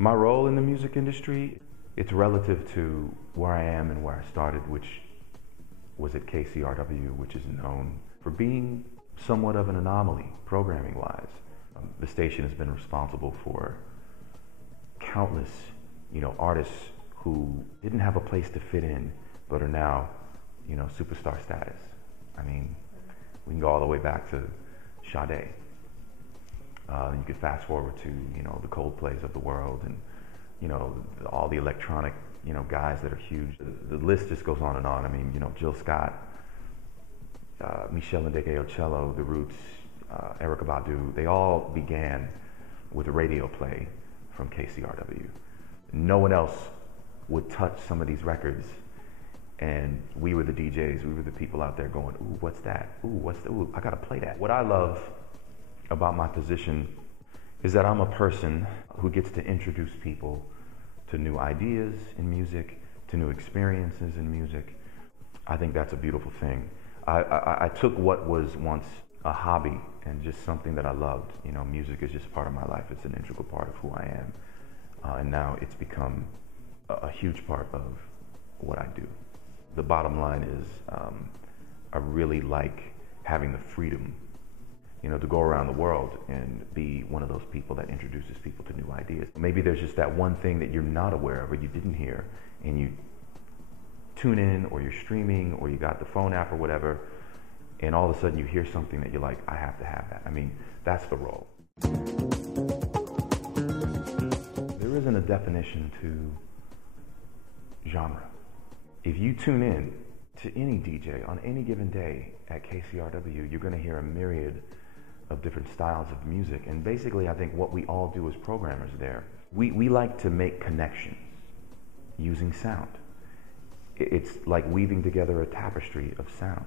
My role in the music industry, it's relative to where I am and where I started, which was at KCRW, which is known for being somewhat of an anomaly, programming-wise. The station has been responsible for countless, artists who didn't have a place to fit in, but are now, superstar status. I mean, we can go all the way back to Sade. You could fast forward to, the Coldplays of the world and, all the electronic, guys that are huge. The list just goes on and on. I mean, Jill Scott, Michelle Ndegeocello, The Roots, Erykah Badu, they all began with a radio play from KCRW. No one else would touch some of these records, and we were the DJs, we were the people out there going, ooh, what's that? Ooh, I gotta play that. What I love about my position is that I'm a person who gets to introduce people to new ideas in music, to new experiences in music. I think that's a beautiful thing. I took what was once a hobby and just something that I loved. Music is just part of my life. It's an integral part of who I am. And now it's become a huge part of what I do. The bottom line is I really like having the freedom, to go around the world and be one of those people that introduces people to new ideas. Maybe there's just that one thing that you're not aware of or you didn't hear, and you tune in or you're streaming or you got the phone app or whatever, and all of a sudden you hear something that you're like, I have to have that. I mean, that's the role. There isn't a definition to genre. If you tune in to any DJ on any given day at KCRW, you're going to hear a myriad of different styles of music. And basically, I think what we all do as programmers there, we like to make connections using sound. It's like weaving together a tapestry of sound.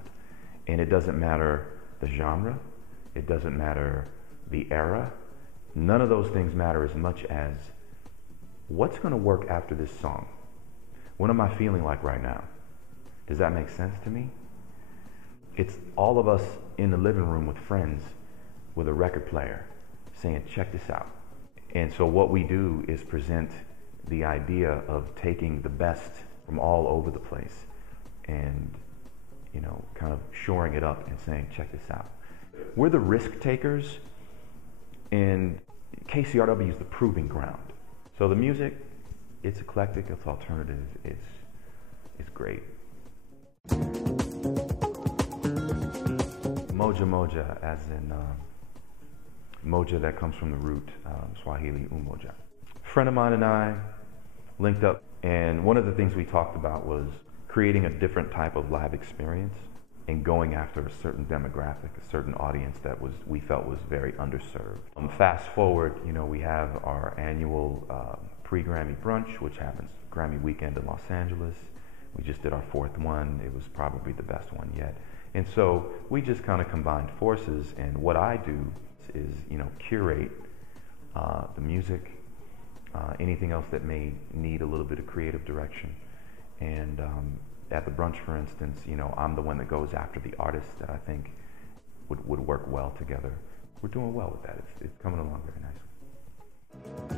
And it doesn't matter the genre, it doesn't matter the era. None of those things matter as much as what's going to work after this song. What am I feeling like right now? Does that make sense to me? It's all of us in the living room with friends with a record player saying, check this out. And so what we do is present the idea of taking the best from all over the place and, kind of shoring it up and saying, check this out. We're the risk takers, and KCRW is the proving ground. So the music, it's eclectic, it's alternative, it's great. Moja Moja, as in Moja that comes from the root Swahili umoja. A friend of mine and I linked up, and one of the things we talked about was creating a different type of live experience and going after a certain demographic, a certain audience that we felt was very underserved. Fast forward, we have our annual Pre-Grammy brunch, which happens Grammy weekend in Los Angeles. We just did our 4th one. It was probably the best one yet. And so we just kind of combined forces, and what I do is, curate the music, anything else that may need a little bit of creative direction. And at the brunch, for instance, I'm the one that goes after the artists that I think would work well together. We're doing well with that. It's coming along very nicely.